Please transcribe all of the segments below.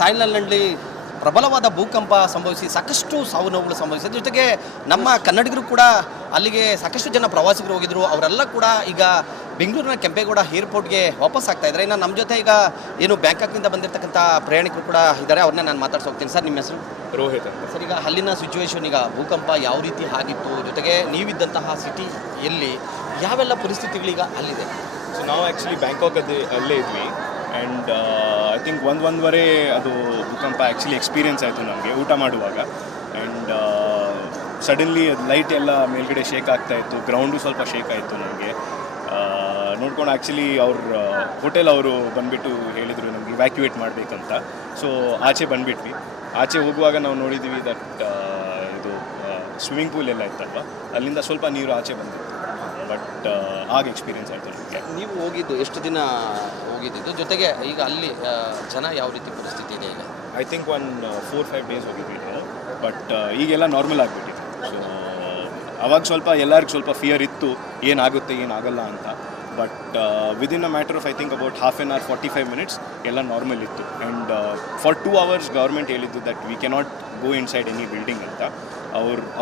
ತಾಯ್ಲ್ಯಾಂಡ್ನಲ್ಲಿ ಪ್ರಬಲವಾದ ಭೂಕಂಪ ಸಂಭವಿಸಿ ಸಾಕಷ್ಟು ಸಾವು ನೋವುಗಳು ಸಂಭವಿಸಿದ ಜೊತೆಗೆ ನಮ್ಮ ಕನ್ನಡಿಗರು ಕೂಡ ಅಲ್ಲಿಗೆ ಸಾಕಷ್ಟು ಜನ ಪ್ರವಾಸಿಗರು ಹೋಗಿದ್ರು. ಅವರೆಲ್ಲ ಕೂಡ ಈಗ ಬೆಂಗಳೂರಿನ ಕೆಂಪೇಗೌಡ ಏರ್ಪೋರ್ಟ್ಗೆ ವಾಪಸ್ ಆಗ್ತಾ ಇದ್ದಾರೆ. ಇನ್ನು ನಮ್ಮ ಜೊತೆ ಈಗ ಏನು ಬ್ಯಾಂಕಾಕ್ನಿಂದ ಬಂದಿರತಕ್ಕಂಥ ಪ್ರಯಾಣಿಕರು ಕೂಡ ಇದ್ದಾರೆ. ಅವ್ರನ್ನ ನಾನು ಮಾತಾಡ್ಸಿ ಹೋಗ್ತೀನಿ. ಸರ್, ನಿಮ್ಮ ಹೆಸರು? ರೋಹಿತ್ ಅಂತ. ಸರ್, ಈಗ ಅಲ್ಲಿನ ಸಿಚುವೇಶನ್, ಈಗ ಭೂಕಂಪ ಯಾವ ರೀತಿ ಆಗಿತ್ತು, ಜೊತೆಗೆ ನೀವಿದ್ದಂತಹ ಸಿಟಿಯಲ್ಲಿ ಯಾವೆಲ್ಲ ಪರಿಸ್ಥಿತಿಗಳೀಗ ಅಲ್ಲಿದೆ? ಸೊ ನಾವು ಆ್ಯಕ್ಚುಲಿ ಬ್ಯಾಂಕಾಕ್ ಅಲ್ಲೇ ಇದ್ವಿ. ಆ್ಯಂಡ್ ಐ ಥಿಂಕ್ ಒಂದೂವರೆ ಅದು ಭೂಕಂಪ ಆ್ಯಕ್ಚುಲಿ ಎಕ್ಸ್ಪೀರಿಯನ್ಸ್ ಆಯಿತು ನಮಗೆ ಊಟ ಮಾಡುವಾಗ. ಆ್ಯಂಡ್ ಸಡನ್ಲಿ ಅದು ಲೈಟ್ ಎಲ್ಲ ಮೇಲ್ಗಡೆ ಶೇಕ್ ಆಗ್ತಾಯಿತ್ತು, ಗ್ರೌಂಡು ಸ್ವಲ್ಪ ಶೇಕ್ ಆಯಿತು ನಮಗೆ. ನೋಡ್ಕೊಂಡು ಆ್ಯಕ್ಚುಲಿ ಹೋಟೆಲ್ ಅವರು ಬಂದುಬಿಟ್ಟು ಹೇಳಿದರು ನಮಗೆ ಇವ್ಯಾಕ್ಯುವೇಟ್ ಮಾಡಬೇಕಂತ. ಸೊ ಆಚೆ ಬಂದುಬಿಟ್ವಿ. ಆಚೆ ಹೋಗುವಾಗ ನಾವು ನೋಡಿದ್ವಿ ದಟ್ ಇದು ಸ್ವಿಮ್ಮಿಂಗ್ ಪೂಲ್ ಎಲ್ಲ ಇತ್ತಲ್ವ, ಅಲ್ಲಿಂದ ಸ್ವಲ್ಪ ನೀರು ಆಚೆ ಬಂದಿತ್ತು. ಬಟ್ ಆಗ ಎಕ್ಸ್ಪೀರಿಯನ್ಸ್ ಆಯಿತು ನಮಗೆ. ನೀವು ಹೋಗಿದ್ದು ಎಷ್ಟು ದಿನ ಹೋಗಿದ್ದು, ಜೊತೆಗೆ ಈಗ ಅಲ್ಲಿ ಜನ ಯಾವ ರೀತಿ ಪರಿಸ್ಥಿತಿ ಇದೆ ಈಗ? ಐ ಥಿಂಕ್ 4-5 ಡೇಸ್ ಹೋಗಿದ್ವಿ ನಾವು. ಬಟ್ ಈಗೆಲ್ಲ ನಾರ್ಮಲ್ ಆಗಿಬಿಟ್ಟಿದೆ. ಸೊ ಅವಾಗ ಸ್ವಲ್ಪ ಎಲ್ಲರಿಗೂ ಸ್ವಲ್ಪ ಫಿಯರ್ ಇತ್ತು, ಏನಾಗುತ್ತೆ ಏನಾಗಲ್ಲ ಅಂತ. But within a matter of I think about half an hour 45 minutes ಎಲ್ಲ ನಾರ್ಮಲ್ ಇತ್ತು. ಆ್ಯಂಡ್ ಫಾರ್ 2 hours ಗೌರ್ಮೆಂಟ್ ಹೇಳಿದ್ದು that we cannot go inside any building ಅಂತ.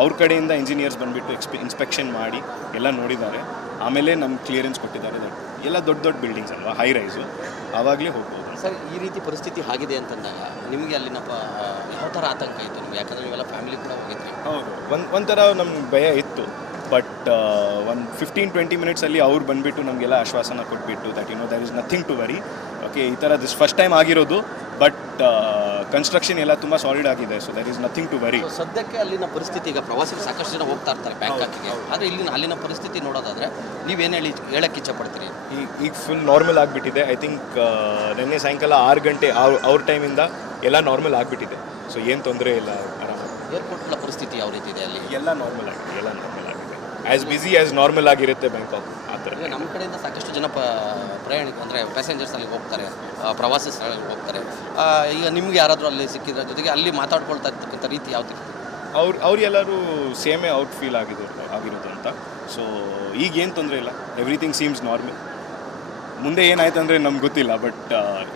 ಅವ್ರ ಕಡೆಯಿಂದ ಇಂಜಿನಿಯರ್ಸ್ ಬಂದುಬಿಟ್ಟು ಇನ್ಸ್ಪೆಕ್ಷನ್ ಮಾಡಿ ಎಲ್ಲ ನೋಡಿದ್ದಾರೆ. ಆಮೇಲೆ ನಮ್ಗೆ ಕ್ಲಿಯರೆನ್ಸ್ ಕೊಟ್ಟಿದ್ದಾರೆ ದಟ್ ಎಲ್ಲ ದೊಡ್ಡ ದೊಡ್ಡ ಬಿಲ್ಡಿಂಗ್ಸ್ ಅಲ್ವಾ, ಹೈ ರೈಸು, ಆವಾಗಲೇ ಹೋಗ್ಬೋದು. ಸರ್, ಈ ರೀತಿ ಪರಿಸ್ಥಿತಿ ಆಗಿದೆ ಅಂತಂದಾಗ ನಿಮಗೆ ಅಲ್ಲಿನ ಯಾವ ಥರ ಆತಂಕ ಇತ್ತು ನಿಮಗೆ? ಯಾಕಂದರೆ ನೀವೆಲ್ಲ ಫ್ಯಾಮಿಲಿ ಕೂಡ ಹೋಗಿದ್ರಿ. ಹೌದು, ಒಂಥರ ನಮ್ಗೆ ಭಯ ಇತ್ತು. ಬಟ್ ಒಂದು 15-20 ಮಿನಿಟ್ಸಲ್ಲಿ ಅವ್ರು ಬಂದುಬಿಟ್ಟು ನಮಗೆಲ್ಲ ಆಶ್ವಾಸನ ಕೊಟ್ಬಿಟ್ಟು that there is nothing to worry. Okay, ಈ ಥರ ದಿಸ್ ಫಸ್ಟ್ ಟೈಮ್ ಆಗಿರೋದು. ಬಟ್ ಕನ್ಸ್ಟ್ರಕ್ಷನ್ ಎಲ್ಲ ತುಂಬ ಸಾಲಿಡ್ ಆಗಿದೆ. So there is nothing to worry. ಸದ್ಯಕ್ಕೆ ಅಲ್ಲಿನ ಪರಿಸ್ಥಿತಿ, ಈಗ ಪ್ರವಾಸಿಗರು ಸಾಕಷ್ಟು ಜನ ಹೋಗ್ತಾ ಇರ್ತಾರೆ ಬ್ಯಾಂಕಾಕಿಗೆ, ಆದರೆ ಅಲ್ಲಿನ ಪರಿಸ್ಥಿತಿ ನೋಡೋದಾದರೆ ನೀವೇನು ಹೇಳಕ್ಕೆ ಇಚ್ಛಪಡ್ತೀರಿ? ಈಗ ಫುಲ್ ನಾರ್ಮಲ್ ಆಗಿಬಿಟ್ಟಿದೆ. ಐ ಥಿಂಕ್ ನಿನ್ನೆ ಸಾಯಂಕಾಲ 6 ಗಂಟೆ ಅವ್ರ ಟೈಮಿಂದ ಎಲ್ಲ ನಾರ್ಮಲ್ ಆಗಿಬಿಟ್ಟಿದೆ. ಸೊ ಏನು ತೊಂದರೆ ಇಲ್ಲ, ಆರಾಮಾಗಿ. ಏರ್ಪೋರ್ಟ್ಗಳ ಪರಿಸ್ಥಿತಿ ಯಾವ ರೀತಿ ಇದೆ ಅಲ್ಲಿ? ಎಲ್ಲ ನಾರ್ಮಲ್ ಆಗಿದೆ, ಎಲ್ಲ ನಾರ್ಮಲ್ ಆಗಿದೆ. ಆ್ಯಸ್ ಬ್ಯುಸಿ ಆ್ಯಸ್ ನಾರ್ಮಲ್ ಆಗಿರುತ್ತೆ ಬ್ಯಾಂಕಾಕ್ ಆ ಥರ. ಈಗ ನಮ್ಮ ಕಡೆಯಿಂದ ಸಾಕಷ್ಟು ಜನ ಪ್ರಯಾಣಿಕರು ಅಂದರೆ ಪ್ಯಾಸೆಂಜರ್ಸ್ ಅಲ್ಲಿ ಹೋಗ್ತಾರೆ, ಪ್ರವಾಸಿ ಸ್ಥಳಗಳಿಗೆ ಹೋಗ್ತಾರೆ. ಈಗ ನಿಮ್ಗೆ ಯಾರಾದರೂ ಅಲ್ಲಿ ಸಿಕ್ಕಿದ್ರೆ, ಜೊತೆಗೆ ಅಲ್ಲಿ ಮಾತಾಡ್ಕೊಳ್ತಾ ಇರ್ತಕ್ಕಂಥ ರೀತಿ ಯಾವ ರೀತಿ? ಅವ್ರು ಎಲ್ಲರೂ ಸೇಮೇ ಔಟ್ ಫೀಲ್ ಆಗಿರೋದು ಅಂತ. ಸೊ ಈಗೇನು ತೊಂದರೆ ಇಲ್ಲ, ಎವ್ರಿಥಿಂಗ್ ಸೀಮ್ಸ್ ನಾರ್ಮಲ್. ಮುಂದೆ ಏನಾಯ್ತು ಅಂದರೆ ನಮ್ಗೆ ಗೊತ್ತಿಲ್ಲ. ಬಟ್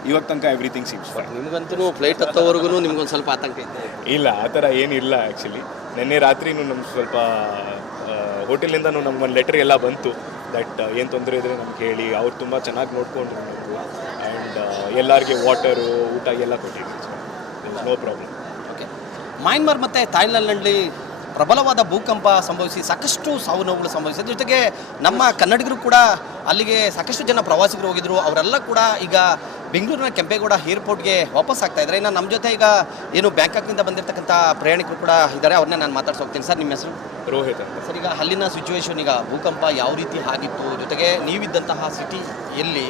ಇವಾಗ ತನಕ ಎವ್ರಿಥಿಂಗ್ ಸೀಮ್ಸ್ ಫೈನ್. ನಿಮ್ಗಂತೂ ಫ್ಲೈಟ್ ಹತ್ತೋವರೆಗೂ ನಿಮ್ಗೊಂದು ಸ್ವಲ್ಪ ಆತಂಕ ಇದೆ? ಇಲ್ಲ, ಆ ಥರ ಏನಿಲ್ಲ. ಆ್ಯಕ್ಚುಲಿ ನಿನ್ನೆ ರಾತ್ರಿನೂ ನಮ್ಗೆ ಸ್ವಲ್ಪ ಹೋಟೆಲಿಂದ ನಮ್ಗೊಂದು ಲೆಟರ್ ಎಲ್ಲ ಬಂತು ದಟ್ ಏನು ತೊಂದರೆ ಇದ್ದರೆ ನಮ್ಗೆ ಹೇಳಿ. ಅವ್ರು ತುಂಬ ಚೆನ್ನಾಗಿ ನೋಡ್ಕೊಂಡ್ರು ನಮಗೂ. ಆ್ಯಂಡ್ ಎಲ್ಲರಿಗೆ ವಾಟರು, ಊಟ ಎಲ್ಲ ಕೊಟ್ಟಿದ್ರು. So no problem. Okay. Myanmar ಮತ್ತು ತಾಯ್ಲ್ಯಾಂಡ್ನಲ್ಲಿ ಪ್ರಬಲವಾದ ಭೂಕಂಪ ಸಂಭವಿಸಿ ಸಾಕಷ್ಟು ಸಾವು ನೋವುಗಳು ಸಂಭವಿಸಿದ ಜೊತೆಗೆ ನಮ್ಮ ಕನ್ನಡಿಗರು ಕೂಡ ಅಲ್ಲಿಗೆ ಸಾಕಷ್ಟು ಜನ ಪ್ರವಾಸಿಗರು ಹೋಗಿದ್ರು. ಅವರೆಲ್ಲ ಕೂಡ ಈಗ ಬೆಂಗಳೂರಿನ ಕೆಂಪೇಗೌಡ ಏರ್ಪೋರ್ಟ್ಗೆ ವಾಪಸ್ ಆಗ್ತಾ ಇದ್ದಾರೆ. ಇನ್ನು ನಮ್ಮ ಜೊತೆ ಈಗ ಏನು ಬ್ಯಾಂಕಾಕ್ನಿಂದ ಬಂದಿರತಕ್ಕಂಥ ಪ್ರಯಾಣಿಕರು ಕೂಡ ಇದ್ದಾರೆ. ಅವ್ರನ್ನ ನಾನು ಮಾತಾಡ್ಸಿ ಹೋಗ್ತೀನಿ. ಸರ್, ನಿಮ್ಮ ಹೆಸರು? ರೋಹಿತ್ ಅಂತ. ಸರ್, ಈಗ ಅಲ್ಲಿನ ಸಿಚುವೇಶನ್, ಈಗ ಭೂಕಂಪ ಯಾವ ರೀತಿ ಆಗಿತ್ತು, ಜೊತೆಗೆ ನೀವಿದ್ದಂತಹ ಸಿಟಿಯಲ್ಲಿ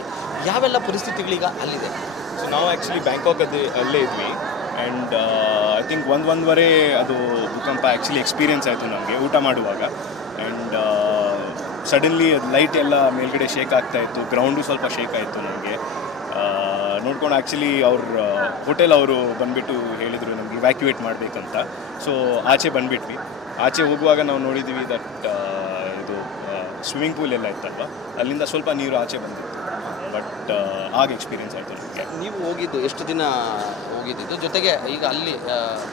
ಯಾವೆಲ್ಲ ಪರಿಸ್ಥಿತಿಗಳೀಗ ಅಲ್ಲಿದೆ? ಸೊ ನಾವು ಆ್ಯಕ್ಚುಲಿ ಬ್ಯಾಂಕಾಕ್ ಅಲ್ಲೇ ಇದ್ವಿ. ಆ್ಯಂಡ್ ಐ ಥಿಂಕ್ ಒಂದೂವರೆ ಅದು ಭೂಕಂಪ ಆ್ಯಕ್ಚುಲಿ ಎಕ್ಸ್ಪೀರಿಯನ್ಸ್ ಆಯಿತು ನಮಗೆ ಊಟ ಮಾಡುವಾಗ. ಆ್ಯಂಡ್ ಸಡನ್ಲಿ ಅದು ಲೈಟ್ ಎಲ್ಲ ಮೇಲ್ಗಡೆ ಶೇಕ್ ಆಗ್ತಾಯಿತ್ತು, ಗ್ರೌಂಡು ಸ್ವಲ್ಪ ಶೇಕ್ ಆಯಿತು ನಮಗೆ. ನೋಡ್ಕೊಂಡು ಆ್ಯಕ್ಚುಲಿ ಹೋಟೆಲ್ ಅವರು ಬಂದುಬಿಟ್ಟು ಹೇಳಿದರು ನಮ್ಗೆ ಇವ್ಯಾಕ್ಯುವೇಟ್ ಮಾಡಬೇಕಂತ. ಸೊ ಆಚೆ ಬಂದುಬಿಟ್ವಿ. ಆಚೆ ಹೋಗುವಾಗ ನಾವು ನೋಡಿದ್ವಿ ದಟ್ ಇದು ಸ್ವಿಮ್ಮಿಂಗ್ ಪೂಲ್ ಎಲ್ಲ ಇತ್ತಲ್ವ, ಅಲ್ಲಿಂದ ಸ್ವಲ್ಪ ನೀರು ಆಚೆ ಬಂದಿತ್ತು. ಬಟ್ ಆಗ ಎಕ್ಸ್ಪೀರಿಯನ್ಸ್ ಆಯಿತು ನಮಗೆ. ನೀವು ಹೋಗಿದ್ದು ಎಷ್ಟು ದಿನ ಹೋಗಿದ್ದು, ಜೊತೆಗೆ ಈಗ ಅಲ್ಲಿ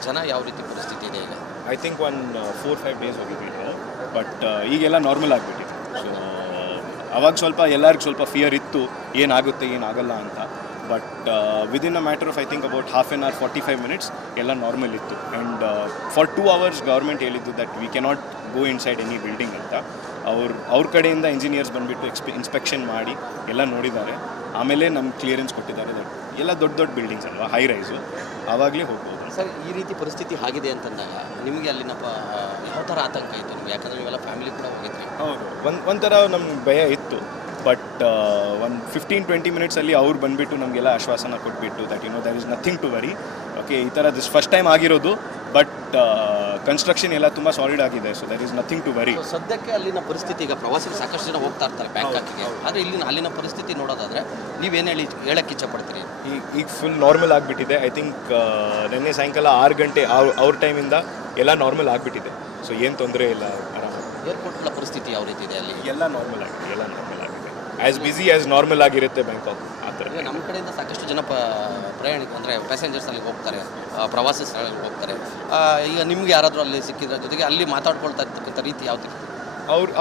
ಜನ ಯಾವ ರೀತಿ ಪರಿಸ್ಥಿತಿ ಇದೆ ಈಗ? ಐ ಥಿಂಕ್ 4-5 ಡೇಸ್ ಹೋಗಿದ್ವಿ ನಾವು. ಬಟ್ ಈಗೆಲ್ಲ ನಾರ್ಮಲ್ ಆಗಿಬಿಟ್ಟಿದೆ. ಸೊ ಅವಾಗ ಸ್ವಲ್ಪ ಎಲ್ಲರಿಗೂ ಸ್ವಲ್ಪ ಫಿಯರ್ ಇತ್ತು, ಏನಾಗುತ್ತೆ ಏನಾಗಲ್ಲ ಅಂತ. But within a matter of I think about half an hour 45 minutes ಎಲ್ಲ ನಾರ್ಮಲ್ ಇತ್ತು. ಆ್ಯಂಡ್ ಫಾರ್ 2 hours ಗೌರ್ಮೆಂಟ್ ಹೇಳಿದ್ದು that we cannot go inside any building ಅಂತ. ಅವ್ರ ಕಡೆಯಿಂದ ಇಂಜಿನಿಯರ್ಸ್ ಬಂದುಬಿಟ್ಟು ಇನ್ಸ್ಪೆಕ್ಷನ್ ಮಾಡಿ ಎಲ್ಲ ನೋಡಿದ್ದಾರೆ. ಆಮೇಲೆ ನಮ್ಗೆ ಕ್ಲಿಯರೆನ್ಸ್ ಕೊಟ್ಟಿದ್ದಾರೆ ದಟ್ ಎಲ್ಲ ದೊಡ್ಡ ದೊಡ್ಡ ಬಿಲ್ಡಿಂಗ್ಸ್ ಅಲ್ವಾ, ಹೈ ರೈಸು, ಆವಾಗಲೇ ಹೋಗ್ಬೋದು. ಸರ್, ಈ ರೀತಿ ಪರಿಸ್ಥಿತಿ ಆಗಿದೆ ಅಂತಂದಾಗ ನಿಮಗೆ ಅಲ್ಲಿನ ಯಾವ ಥರ ಆತಂಕ ಇತ್ತು ನಿಮಗೆ? ಯಾಕಂದರೆ ನೀವೆಲ್ಲ ಫ್ಯಾಮಿಲಿ ಕೂಡ ಹೋಗಿದ್ರಿ. ಹೌದು, ಒಂಥರ ನಮ್ಗೆ ಭಯ ಇತ್ತು. ಬಟ್ ಒಂದು 15-20 ಮಿನಿಟ್ಸಲ್ಲಿ ಅವ್ರು ಬಂದುಬಿಟ್ಟು ನಮಗೆಲ್ಲ ಆಶ್ವಾಸನ ಕೊಟ್ಬಿಟ್ಟು that there is nothing to worry. Okay, ಈ ಥರ ದಿಸ್ ಫಸ್ಟ್ ಟೈಮ್ ಆಗಿರೋದು. ಬಟ್ ಕನ್ಸ್ಟ್ರಕ್ಷನ್ ಎಲ್ಲ ತುಂಬ ಸಾಲಿಡ್ ಆಗಿದೆ. So there is nothing to worry. ಸದ್ಯಕ್ಕೆ ಅಲ್ಲಿನ ಪರಿಸ್ಥಿತಿ, ಈಗ ಪ್ರವಾಸಿಗರು ಸಾಕಷ್ಟು ಜನ ಹೋಗ್ತಾ ಇರ್ತಾರೆ ಬ್ಯಾಂಕಾಕಿಗೆ, ಆದರೆ ಅಲ್ಲಿನ ಪರಿಸ್ಥಿತಿ ನೋಡೋದಾದರೆ ನೀವೇನು ಹೇಳಕ್ಕೆ ಇಚ್ಛಪಡ್ತೀರಿ? ಈಗ ಫುಲ್ ನಾರ್ಮಲ್ ಆಗಿಬಿಟ್ಟಿದೆ. ಐ ಥಿಂಕ್ ನಿನ್ನೆ ಸಾಯಂಕಾಲ 6 ಗಂಟೆ ಅವ್ರ ಟೈಮಿಂದ ಎಲ್ಲ ನಾರ್ಮಲ್ ಆಗಿಬಿಟ್ಟಿದೆ. ಸೊ ಏನು ತೊಂದರೆ ಇಲ್ಲ, ಆರಾಮಾಗಿ. ಏರ್ಪೋರ್ಟ್ಗಳ ಪರಿಸ್ಥಿತಿ ಯಾವ ರೀತಿ ಇದೆ ಅಲ್ಲಿ? ಎಲ್ಲ ನಾರ್ಮಲ್ ಆಗಿದೆ, ಎಲ್ಲ ನಾರ್ಮಲ್ ಆಗಿದೆ. ಆ್ಯಸ್ ಬ್ಯುಸಿ ಆ್ಯಸ್ ನಾರ್ಮಲ್ ಆಗಿರುತ್ತೆ ಬ್ಯಾಂಕಾಕ್ ಆ ಥರ. ಈಗ ನಮ್ಮ ಕಡೆಯಿಂದ ಸಾಕಷ್ಟು ಜನ ಪ್ರಯಾಣಿಕ ಅಂದರೆ ಪ್ಯಾಸೆಂಜರ್ಸ್ ಅಲ್ಲಿ ಹೋಗ್ತಾರೆ, ಪ್ರವಾಸಿ ಸ್ಥಳಗಳಿಗೆ ಹೋಗ್ತಾರೆ. ಈಗ ನಿಮ್ಗೆ ಯಾರಾದರೂ ಅಲ್ಲಿ ಸಿಕ್ಕಿದ್ರ ಜೊತೆಗೆ ಅಲ್ಲಿ ಮಾತಾಡ್ಕೊಳ್ತಾ ಇರ್ತಕ್ಕಂಥ ರೀತಿ ಯಾವ ರೀತಿ?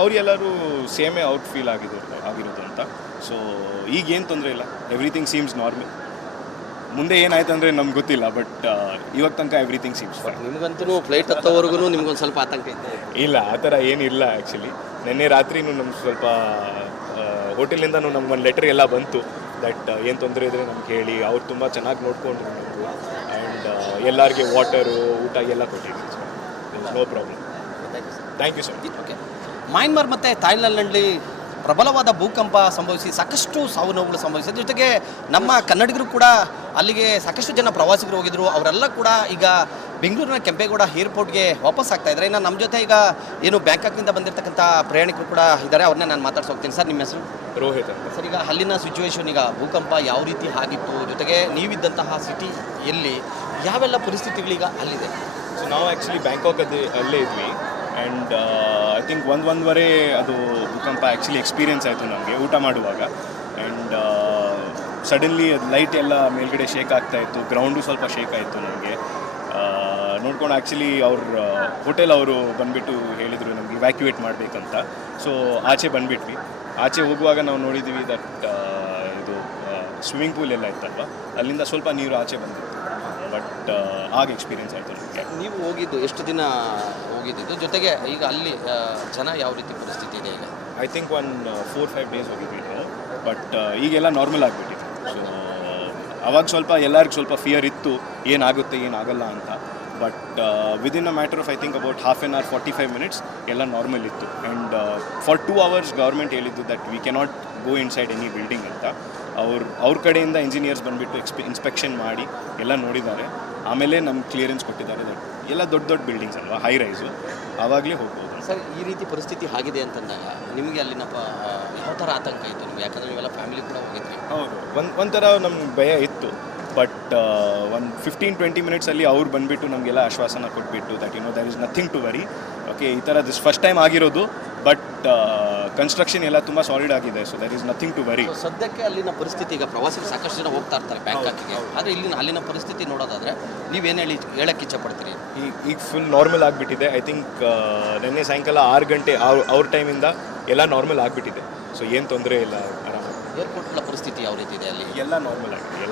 ಅವ್ರೆಲ್ಲರೂ ಸೇಮೇ ಔಟ್ ಫೀಲ್ ಆಗಿರೋದು ಅಂತ. ಸೊ ಈಗೇನು ತೊಂದರೆ ಇಲ್ಲ, ಎವ್ರಿಥಿಂಗ್ ಸೀಮ್ಸ್ ನಾರ್ಮಲ್. ಮುಂದೆ ಏನಾಯ್ತು ಅಂದರೆ ನಮ್ಗೆ ಗೊತ್ತಿಲ್ಲ, ಬಟ್ ಇವಾಗ ತನಕ ಎವ್ರಿಥಿಂಗ್ ಸೀಮ್ಸ್ ಫೈನ್. ನಿಮಗಂತೂ ಫ್ಲೈಟ್ ಹತ್ತೋವರೆಗೂ ನಿಮ್ಗೊಂದು ಸ್ವಲ್ಪ ಆತಂಕ ಇದೆ? ಇಲ್ಲ, ಆ ಥರ ಏನಿಲ್ಲ ಆ್ಯಕ್ಚುಲಿ. ನಿನ್ನೆ ರಾತ್ರಿನೂ ನಮ್ಗೆ ಸ್ವಲ್ಪ ಹೋಟೆಲಿಂದನೂ ನಮ್ಗೆ ಒಂದು ಲೆಟರ್ ಎಲ್ಲ ಬಂತು ದಟ್ ಏನು ತೊಂದರೆ ಇದ್ದರೆ ನಮ್ಗೆ ಹೇಳಿ. ಅವ್ರು ತುಂಬ ಚೆನ್ನಾಗಿ ನೋಡ್ಕೊಂಡ್ರು ನಮಗೂ, ಆ್ಯಂಡ್ ಎಲ್ಲರಿಗೆ ವಾಟರು ಊಟ ಎಲ್ಲ ಕೊಟ್ಟಿದ್ದೀವಿ. No problem. Thank you sir. Okay. Myanmar ಮತ್ತು ಥಾಯ್ಲೆಂಡ್ನಲ್ಲಿ ಪ್ರಬಲವಾದ ಭೂಕಂಪ ಸಂಭವಿಸಿ ಸಾಕಷ್ಟು ಸಾವು ನೋವುಗಳು ಸಂಭವಿಸಿದ ಜೊತೆಗೆ ನಮ್ಮ ಕನ್ನಡಿಗರು ಕೂಡ ಅಲ್ಲಿಗೆ ಸಾಕಷ್ಟು ಜನ ಪ್ರವಾಸಿಗರು ಹೋಗಿದ್ರು. ಅವರೆಲ್ಲ ಕೂಡ ಈಗ ಬೆಂಗಳೂರಿನ ಕೆಂಪೇಗೌಡ ಏರ್ಪೋರ್ಟ್ಗೆ ವಾಪಸ್ ಆಗ್ತಾ ಇದ್ದಾರೆ. ಇನ್ನು ನಮ್ಮ ಜೊತೆ ಈಗ ಏನು ಬ್ಯಾಂಕಾಕ್ನಿಂದ ಬಂದಿರತಕ್ಕಂಥ ಪ್ರಯಾಣಿಕರು ಕೂಡ ಇದ್ದಾರೆ, ಅವ್ರನ್ನ ನಾನು ಮಾತಾಡ್ಸಿ ಹೋಗ್ತೀನಿ. ಸರ್, ನಿಮ್ಮ ಹೆಸರು? ರೋಹಿತ್ ಅಂತ. ಸರ್, ಈಗ ಅಲ್ಲಿನ ಸಿಚುವೇಶನ್, ಈಗ ಭೂಕಂಪ ಯಾವ ರೀತಿ ಆಗಿತ್ತು, ಜೊತೆಗೆ ನೀವಿದ್ದಂತಹ ಸಿಟಿ ಎಲ್ಲಿ, ಯಾವೆಲ್ಲ ಪರಿಸ್ಥಿತಿಗಳೀಗ ಅಲ್ಲಿದೆ? ಸೊ ನಾವು ಆ್ಯಕ್ಚುಲಿ ಬ್ಯಾಂಕಾಕ್ ಅಲ್ಲೇ ಇದ್ವಿ, ಆ್ಯಂಡ್ ಐ ಥಿಂಕ್ ಒಂದೂವರೆ ಅದು ಭೂಕಂಪ ಆ್ಯಕ್ಚುಲಿ ಎಕ್ಸ್ಪೀರಿಯನ್ಸ್ ಆಯಿತು ನಮಗೆ ಊಟ ಮಾಡುವಾಗ. ಆ್ಯಂಡ್ ಸಡನ್ಲಿ ಲೈಟ್ ಎಲ್ಲ ಮೇಲ್ಗಡೆ ಶೇಕ್ ಆಗ್ತಾಯಿತ್ತು, ಗ್ರೌಂಡು ಸ್ವಲ್ಪ ಶೇಕ್ ಆಯಿತು ನಮಗೆ. ನೋಡ್ಕೊಂಡು ಆ್ಯಕ್ಚುಲಿ ಹೋಟೆಲ್ ಅವರು ಬಂದುಬಿಟ್ಟು ಹೇಳಿದರು ನಮಗೆ ಇವ್ಯಾಕ್ಯುವೇಟ್ ಮಾಡಬೇಕಂತ. ಸೊ ಆಚೆ ಬಂದುಬಿಟ್ವಿ. ಆಚೆ ಹೋಗುವಾಗ ನಾವು ನೋಡಿದ್ದೀವಿ ದಟ್ ಇದು ಸ್ವಿಮ್ಮಿಂಗ್ ಪೂಲ್ ಎಲ್ಲ ಇತ್ತಲ್ವ, ಅಲ್ಲಿಂದ ಸ್ವಲ್ಪ ನೀರು ಆಚೆ ಬಂದಿತ್ತು. ಬಟ್ ಆಗ ಎಕ್ಸ್ಪೀರಿಯನ್ಸ್ ಆಯಿತು ನಮಗೆ. ನೀವು ಹೋಗಿದ್ದು ಎಷ್ಟು ದಿನ ಹೋಗಿದ್ದು, ಜೊತೆಗೆ ಈಗ ಅಲ್ಲಿ ಜನ ಯಾವ ರೀತಿ ಪರಿಸ್ಥಿತಿ ಇದೆ ಈಗ? ಐ ಥಿಂಕ್ 4-5 ಡೇಸ್ ಹೋಗಿದ್ವಿ ನಾವು, ಬಟ್ ಈಗೆಲ್ಲ ನಾರ್ಮಲ್ ಆಗಿಬಿಟ್ಟಿದೆ. ಸೊ ಅವಾಗ ಸ್ವಲ್ಪ ಎಲ್ಲರಿಗೂ ಸ್ವಲ್ಪ ಫಿಯರ್ ಇತ್ತು, ಏನಾಗುತ್ತೆ ಏನಾಗಲ್ಲ ಅಂತ. But within a matter of I think about half an hour 45 minutes ಎಲ್ಲ ನಾರ್ಮಲ್ ಇತ್ತು. ಆ್ಯಂಡ್ ಫಾರ್ 2 hours ಗೌರ್ಮೆಂಟ್ ಹೇಳಿದ್ದು that we cannot go inside any building ಅಂತ. ಅವ್ರ ಕಡೆಯಿಂದ ಇಂಜಿನಿಯರ್ಸ್ ಬಂದುಬಿಟ್ಟು ಇನ್ಸ್ಪೆಕ್ಷನ್ ಮಾಡಿ ಎಲ್ಲ ನೋಡಿದ್ದಾರೆ. ಆಮೇಲೆ ನಮ್ಗೆ ಕ್ಲಿಯರೆನ್ಸ್ ಕೊಟ್ಟಿದ್ದಾರೆ ದಟ್ ಎಲ್ಲ ದೊಡ್ಡ ದೊಡ್ಡ ಬಿಲ್ಡಿಂಗ್ಸ್ ಅಲ್ವಾ, ಹೈ ರೈಸು, ಆವಾಗಲೇ ಹೋಗ್ಬೋದು. ಸರ್, ಈ ರೀತಿ ಪರಿಸ್ಥಿತಿ ಆಗಿದೆ ಅಂತಂದಾಗ ನಿಮಗೆ ಅಲ್ಲಿನ ಯಾವ ಥರ ಆತಂಕ ಇತ್ತು ನಿಮಗೆ? ಯಾಕಂದರೆ ನೀವೆಲ್ಲ ಫ್ಯಾಮಿಲಿ ಕೂಡ ಹೋಗಿದ್ರಿ. ಹೌದು, ಒಂಥರ ನಮ್ಗೆ ಭಯ ಇತ್ತು. ಬಟ್ ಒಂದು 15-20 ಮಿನಿಟ್ಸಲ್ಲಿ ಅವ್ರು ಬಂದುಬಿಟ್ಟು ನಮಗೆಲ್ಲ ಆಶ್ವಾಸನ ಕೊಟ್ಬಿಟ್ಟು that there is nothing to worry. Okay, ಈ ಥರ ದಿಸ್ ಫಸ್ಟ್ ಟೈಮ್ ಆಗಿರೋದು, ಬಟ್ ಕನ್ಸ್ಟ್ರಕ್ಷನ್ ಎಲ್ಲ ತುಂಬ ಸಾಲಿಡ್ ಆಗಿದೆ. So there is nothing to worry. ಸದ್ಯಕ್ಕೆ ಅಲ್ಲಿನ ಪರಿಸ್ಥಿತಿ, ಈಗ ಪ್ರವಾಸಿಗರು ಸಾಕಷ್ಟು ಜನ ಹೋಗ್ತಾ ಇರ್ತಾರೆ ಬ್ಯಾಂಕಾಕಿಗೆ, ಆದರೆ ಅಲ್ಲಿನ ಪರಿಸ್ಥಿತಿ ನೋಡೋದಾದರೆ ನೀವೇನು ಹೇಳಕ್ಕೆ ಇಚ್ಛಪಡ್ತೀರಿ? ಈಗ ಫುಲ್ ನಾರ್ಮಲ್ ಆಗಿಬಿಟ್ಟಿದೆ. ಐ ಥಿಂಕ್ ನಿನ್ನೆ ಸಾಯಂಕಾಲ 6 ಗಂಟೆ ಅವ್ರ ಟೈಮಿಂದ ಎಲ್ಲ ನಾರ್ಮಲ್ ಆಗಿಬಿಟ್ಟಿದೆ. ಸೊ ಏನು ತೊಂದರೆ ಇಲ್ಲ, ಆರಾಮಾಗಿ. ಏರ್ಪೋರ್ಟ್ಗಳ ಪರಿಸ್ಥಿತಿ ಯಾವ ರೀತಿ ಇದೆ ಅಲ್ಲಿ? ಎಲ್ಲ ನಾರ್ಮಲ್ ಆಗಿದೆ,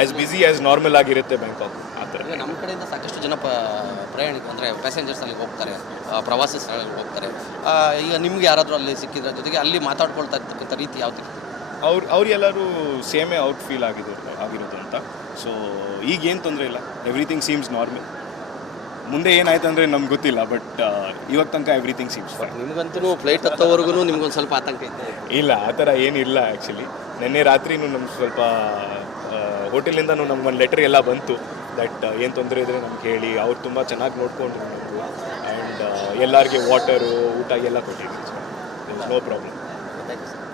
ಆ್ಯಸ್ ಬ್ಯುಸಿ ಆ್ಯಸ್ ನಾರ್ಮಲ್ ಆಗಿರುತ್ತೆ ಬ್ಯಾಂಕಾಕ್ ಆ ಥರ. ಈಗ ನಮ್ಮ ಕಡೆಯಿಂದ ಸಾಕಷ್ಟು ಜನ ಪ್ರಯಾಣಿಕ ಅಂದರೆ ಪ್ಯಾಸೆಂಜರ್ಸ್ ಅಲ್ಲಿ ಹೋಗ್ತಾರೆ, ಪ್ರವಾಸಿ ಸ್ಥಳಗಳಿಗೆ ಹೋಗ್ತಾರೆ. ಈಗ ನಿಮ್ಗೆ ಯಾರಾದರೂ ಅಲ್ಲಿ ಸಿಕ್ಕಿದ್ರ ಜೊತೆಗೆ ಅಲ್ಲಿ ಮಾತಾಡ್ಕೊಳ್ತಾ ಇರ್ತಕ್ಕಂಥ ರೀತಿ ಯಾವ ರೀತಿ? ಅವ್ರೆಲ್ಲರೂ ಸೇಮೇ ಔಟ್ ಫೀಲ್ ಆಗಿರೋದು ಅಂತ. ಸೊ ಈಗೇನು ತೊಂದರೆ ಇಲ್ಲ, ಎವ್ರಿಥಿಂಗ್ ಸೀಮ್ಸ್ ನಾರ್ಮಲ್. ಮುಂದೆ ಏನಾಯ್ತು ಅಂದರೆ ನಮ್ಗೆ ಗೊತ್ತಿಲ್ಲ, ಬಟ್ ಇವಾಗ ತನಕ ಎವ್ರಿಥಿಂಗ್ ಸೀಮ್ಸ್ ಫೈನ್. ನಿಮಗಂತೂ ಫ್ಲೈಟ್ ಹತ್ತೋವರೆಗೂ ನಿಮ್ಗೊಂದು ಸ್ವಲ್ಪ ಆತಂಕ ಇದೆ? ಇಲ್ಲ, ಆ ಥರ ಏನಿಲ್ಲ ಆ್ಯಕ್ಚುಲಿ. ನಿನ್ನೆ ರಾತ್ರಿನೂ ನಮ್ಗೆ ಸ್ವಲ್ಪ ಹೋಟೆಲಿಂದನೂ ನಮ್ಗೆ ಒಂದು ಲೆಟರ್ ಎಲ್ಲ ಬಂತು ದಟ್ ಏನು ತೊಂದರೆ ಇದ್ದರೆ ನಮ್ಗೆ ಹೇಳಿ. ಅವ್ರು ತುಂಬ ಚೆನ್ನಾಗಿ ನೋಡ್ಕೊಂಡ್ರು ನಮಗೂ, ಆ್ಯಂಡ್ ಎಲ್ಲರಿಗೆ ವಾಟರು ಊಟ ಎಲ್ಲ ಕೊಟ್ಟಿದ್ದೀವಿ. No problem.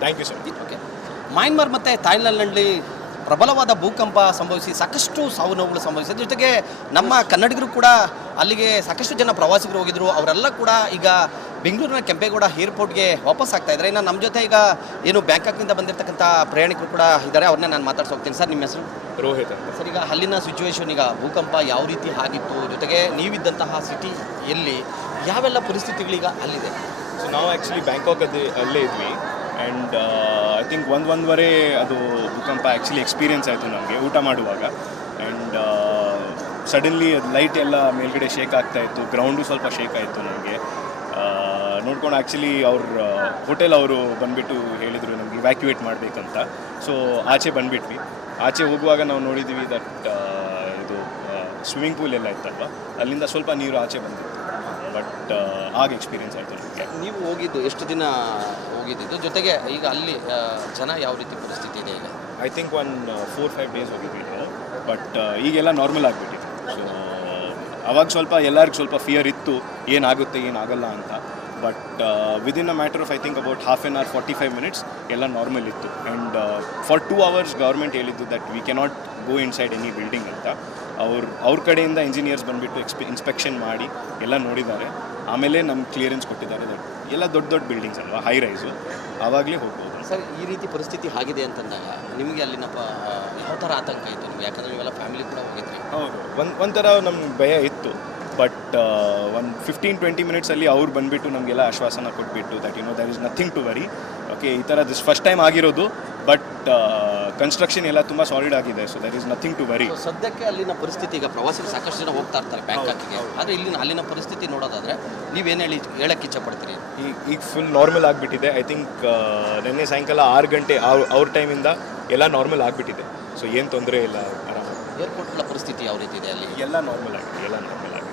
Thank you sir. Okay. Myanmar ಮತ್ತು ಥಾಯ್ಲೆಂಡ್ನಲ್ಲಿ ಪ್ರಬಲವಾದ ಭೂಕಂಪ ಸಂಭವಿಸಿ ಸಾಕಷ್ಟು ಸಾವು ನೋವುಗಳು ಸಂಭವಿಸಿದ ಜೊತೆಗೆ ನಮ್ಮ ಕನ್ನಡಿಗರು ಕೂಡ ಅಲ್ಲಿಗೆ ಸಾಕಷ್ಟು ಜನ ಪ್ರವಾಸಿಗರು ಹೋಗಿದ್ರು. ಅವರೆಲ್ಲ ಕೂಡ ಈಗ ಬೆಂಗಳೂರಿನ ಕೆಂಪೇಗೌಡ ಏರ್ಪೋರ್ಟ್ಗೆ ವಾಪಸ್ ಆಗ್ತಾ ಇದ್ದಾರೆ. ಇನ್ನು ನಮ್ಮ ಜೊತೆ ಈಗ ಏನು ಬ್ಯಾಂಕಾಕ್ನಿಂದ ಬಂದಿರತಕ್ಕಂಥ ಪ್ರಯಾಣಿಕರು ಕೂಡ ಇದ್ದಾರೆ, ಅವ್ರನ್ನ ನಾನು ಮಾತಾಡ್ಸಿ ಹೋಗ್ತೀನಿ. ಸರ್, ನಿಮ್ಮ ಹೆಸರು? ರೋಹಿತ್ ಅಂತ. ಸರ್, ಈಗ ಅಲ್ಲಿನ ಸಿಚುವೇಶನ್, ಈಗ ಭೂಕಂಪ ಯಾವ ರೀತಿ ಆಗಿತ್ತು, ಜೊತೆಗೆ ನೀವಿದ್ದಂತಹ ಸಿಟಿ ಎಲ್ಲಿ, ಯಾವೆಲ್ಲ ಪರಿಸ್ಥಿತಿಗಳೀಗ ಅಲ್ಲಿದೆ? ಸೊ ನಾವು ಆ್ಯಕ್ಚುಲಿ ಬ್ಯಾಂಕಾಕ್ ಅಲ್ಲೇ ಇದ್ವಿ, ಆ್ಯಂಡ್ ಐ ಥಿಂಕ್ ಒಂದೂವರೆ ಅದು ಭೂಕಂಪ ಆ್ಯಕ್ಚುಲಿ ಎಕ್ಸ್ಪೀರಿಯನ್ಸ್ ಆಯಿತು ನಮಗೆ ಊಟ ಮಾಡುವಾಗ. ಆ್ಯಂಡ್ ಸಡನ್ಲಿ ಲೈಟ್ ಎಲ್ಲ ಮೇಲ್ಗಡೆ ಶೇಕ್ ಆಗ್ತಾಯಿತ್ತು, ಗ್ರೌಂಡು ಸ್ವಲ್ಪ ಶೇಕ್ ಆಯಿತು ನಮಗೆ. ನೋಡ್ಕೊಂಡು ಆ್ಯಕ್ಚುಲಿ ಹೋಟೆಲ್ ಅವರು ಬಂದುಬಿಟ್ಟು ಹೇಳಿದರು ನಮ್ಗೆ ಇವ್ಯಾಕ್ಯುವೇಟ್ ಮಾಡಬೇಕಂತ. ಸೊ ಆಚೆ ಬಂದುಬಿಟ್ವಿ. ಆಚೆ ಹೋಗುವಾಗ ನಾವು ನೋಡಿದ್ದೀವಿ ದಟ್ ಇದು ಸ್ವಿಮ್ಮಿಂಗ್ ಪೂಲ್ ಎಲ್ಲ ಇತ್ತಲ್ವ, ಅಲ್ಲಿಂದ ಸ್ವಲ್ಪ ನೀರು ಆಚೆ ಬಂದಿತ್ತು. ಬಟ್ ಆಗ ಎಕ್ಸ್ಪೀರಿಯನ್ಸ್ ಆಯಿತು ನಮಗೆ. ನೀವು ಹೋಗಿದ್ದು ಎಷ್ಟು ದಿನ ಹೋಗಿದ್ದು, ಜೊತೆಗೆ ಈಗ ಅಲ್ಲಿ ಜನ ಯಾವ ರೀತಿ ಪರಿಸ್ಥಿತಿ ಇದೆ ಈಗ? ಐ ಥಿಂಕ್ 4-5 ಡೇಸ್ ಹೋಗಿದ್ವಿ ನಾವು, ಬಟ್ ಈಗೆಲ್ಲ ನಾರ್ಮಲ್ ಆಗಿಬಿಟ್ಟಿದೆ. ಸೊ ಅವಾಗ ಸ್ವಲ್ಪ ಎಲ್ಲರಿಗೂ ಸ್ವಲ್ಪ ಫಿಯರ್ ಇತ್ತು, ಏನಾಗುತ್ತೆ ಏನಾಗಲ್ಲ ಅಂತ. But within a matter of I think about half an hour 45 minutes ಎಲ್ಲ ನಾರ್ಮಲ್ ಇತ್ತು. ಆ್ಯಂಡ್ ಫಾರ್ 2 hours ಗೌರ್ಮೆಂಟ್ ಹೇಳಿದ್ದು that we cannot go inside any building ಅಂತ. ಅವ್ರ ಕಡೆಯಿಂದ ಇಂಜಿನಿಯರ್ಸ್ ಬಂದುಬಿಟ್ಟು ಇನ್ಸ್ಪೆಕ್ಷನ್ ಮಾಡಿ ಎಲ್ಲ ನೋಡಿದ್ದಾರೆ. ಆಮೇಲೆ ನಮ್ಗೆ ಕ್ಲಿಯರೆನ್ಸ್ ಕೊಟ್ಟಿದ್ದಾರೆ ದಟ್ ಎಲ್ಲ ದೊಡ್ಡ ದೊಡ್ಡ ಬಿಲ್ಡಿಂಗ್ಸ್ ಅಲ್ವಾ, ಹೈ ರೈಸು, ಆವಾಗಲೇ ಹೋಗ್ಬೋದು. ಸರ್ ಈ ರೀತಿ ಪರಿಸ್ಥಿತಿ ಆಗಿದೆ ಅಂತಂದಾಗ ನಿಮಗೆ ಅಲ್ಲಿನ ಯಾವ ಥರ ಆತಂಕ ಇತ್ತು ನಿಮಗೆ? ಯಾಕಂದರೆ ನೀವೆಲ್ಲ ಫ್ಯಾಮಿಲಿ ಕೂಡ ಹೋಗಿದ್ರಿ. ಹೌದು, ಒಂಥರ ನಮ್ಗೆ ಭಯ ಇತ್ತು. ಬಟ್ ಒಂದು 15-20 ಮಿನಿಟ್ಸಲ್ಲಿ ಅವ್ರು ಬಂದುಬಿಟ್ಟು ನಮಗೆಲ್ಲ ಆಶ್ವಾಸನ ಕೊಟ್ಬಿಟ್ಟು that there is nothing to worry. Okay, ಈ ಥರ ದಿಸ್ ಫಸ್ಟ್ ಟೈಮ್ ಆಗಿರೋದು, ಬಟ್ ಕನ್ಸ್ಟ್ರಕ್ಷನ್ ಎಲ್ಲ ತುಂಬ ಸಾಲಿಡ್ ಆಗಿದೆ. So there is nothing to worry. ಸದ್ಯಕ್ಕೆ ಅಲ್ಲಿನ ಪರಿಸ್ಥಿತಿ, ಈಗ ಪ್ರವಾಸಿಗರು ಸಾಕಷ್ಟು ಜನ ಹೋಗ್ತಾ ಇರ್ತಾರೆ ಬ್ಯಾಂಕಾಕ್ಗೆ, ಆದರೆ ಅಲ್ಲಿನ ಪರಿಸ್ಥಿತಿ ನೋಡೋದಾದರೆ ನೀವೇನು ಹೇಳಕ್ಕೆ ಇಚ್ಛಪಡ್ತೀರಿ? ಈಗ ಫುಲ್ ನಾರ್ಮಲ್ ಆಗಿಬಿಟ್ಟಿದೆ. ಐ ಥಿಂಕ್ ನಿನ್ನೆ ಸಾಯಂಕಾಲ 6 ಗಂಟೆ ಅವ್ರ ಟೈಮಿಂದ ಎಲ್ಲ ನಾರ್ಮಲ್ ಆಗಿಬಿಟ್ಟಿದೆ. ಸೊ ಏನು ತೊಂದರೆ ಇಲ್ಲ, ಆರಾಮಾಗಿ. ಏರ್ಪೋರ್ಟ್ಗಳ ಪರಿಸ್ಥಿತಿ ಯಾವ ರೀತಿ ಇದೆ ಅಲ್ಲಿ? ಎಲ್ಲ ನಾರ್ಮಲ್ ಆಗಿದೆ, ಎಲ್ಲ ನಾರ್ಮಲ್ ಆಗಿದೆ.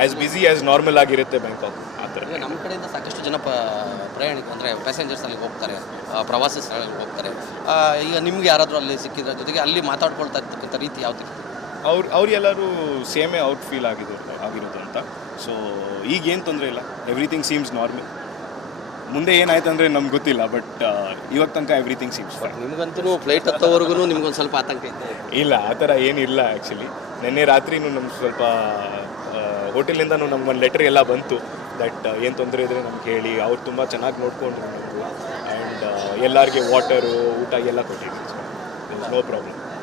ಆ್ಯಸ್ ಬ್ಯುಸಿ ಆ್ಯಸ್ ನಾರ್ಮಲ್ ಆಗಿರುತ್ತೆ ಬ್ಯಾಂಕಾಕ್ ಆ ಥರ. ಈಗ ನಮ್ಮ ಕಡೆಯಿಂದ ಸಾಕಷ್ಟು ಜನ ಪ್ರಯಾಣಿಕರು ಅಂದರೆ ಪ್ಯಾಸೆಂಜರ್ಸ್ ಅಲ್ಲಿಗೆ ಹೋಗ್ತಾರೆ, ಪ್ರವಾಸಿ ಸ್ಥಳಗಳಿಗೆ ಹೋಗ್ತಾರೆ. ಈಗ ನಿಮ್ಗೆ ಯಾರಾದರೂ ಅಲ್ಲಿ ಸಿಕ್ಕಿದ್ರ ಜೊತೆಗೆ ಅಲ್ಲಿ ಮಾತಾಡ್ಕೊಳ್ತಾ ಇರ್ತಕ್ಕಂಥ ರೀತಿ ಯಾವ್ದು? ಅವ್ರೆಲ್ಲರೂ ಸೇಮೇ ಔಟ್ ಫೀಲ್ ಆಗಿರೋದು ಅಂತ. ಸೊ ಈಗೇನು ತೊಂದರೆ ಇಲ್ಲ, ಎವ್ರಿಥಿಂಗ್ ಸೀಮ್ಸ್ ನಾರ್ಮಲ್. ಮುಂದೆ ಏನಾಯ್ತು ಅಂದರೆ ನಮ್ಗೆ ಗೊತ್ತಿಲ್ಲ, ಬಟ್ ಇವಾಗ ತನಕ ಎವ್ರಿಥಿಂಗ್ ಸೀಮ್ಸ್ ಫೈನ್. ನಿಮಗಂತೂ ಫ್ಲೈಟ್ ಹತ್ತೋವರೆಗೂ ನಿಮ್ಗೊಂದು ಸ್ವಲ್ಪ ಆತಂಕ ಇದೆ? ಇಲ್ಲ, ಆ ಥರ ಏನಿಲ್ಲ. ಆ್ಯಕ್ಚುಲಿ ನಿನ್ನೆ ರಾತ್ರಿನೂ ನಮ್ಗೆ ಸ್ವಲ್ಪ ಹೋಟೆಲಿಂದ ನಮ್ಗೆ ಒಂದು ಲೆಟ್ರ್ ಎಲ್ಲ ಬಂತು ದಟ್ ಏನು ತೊಂದರೆ ಇದ್ದರೆ ನಮ್ಗೆ ಹೇಳಿ. ಅವ್ರು ತುಂಬ ಚೆನ್ನಾಗಿ ನೋಡಿಕೊಂಡ್ರು ನಮಗೂ. ಆ್ಯಂಡ್ ಎಲ್ಲರಿಗೆ ವಾಟರು ಊಟ ಎಲ್ಲ ಕೊಟ್ಟಿದ್ದೀವಿ. No problem.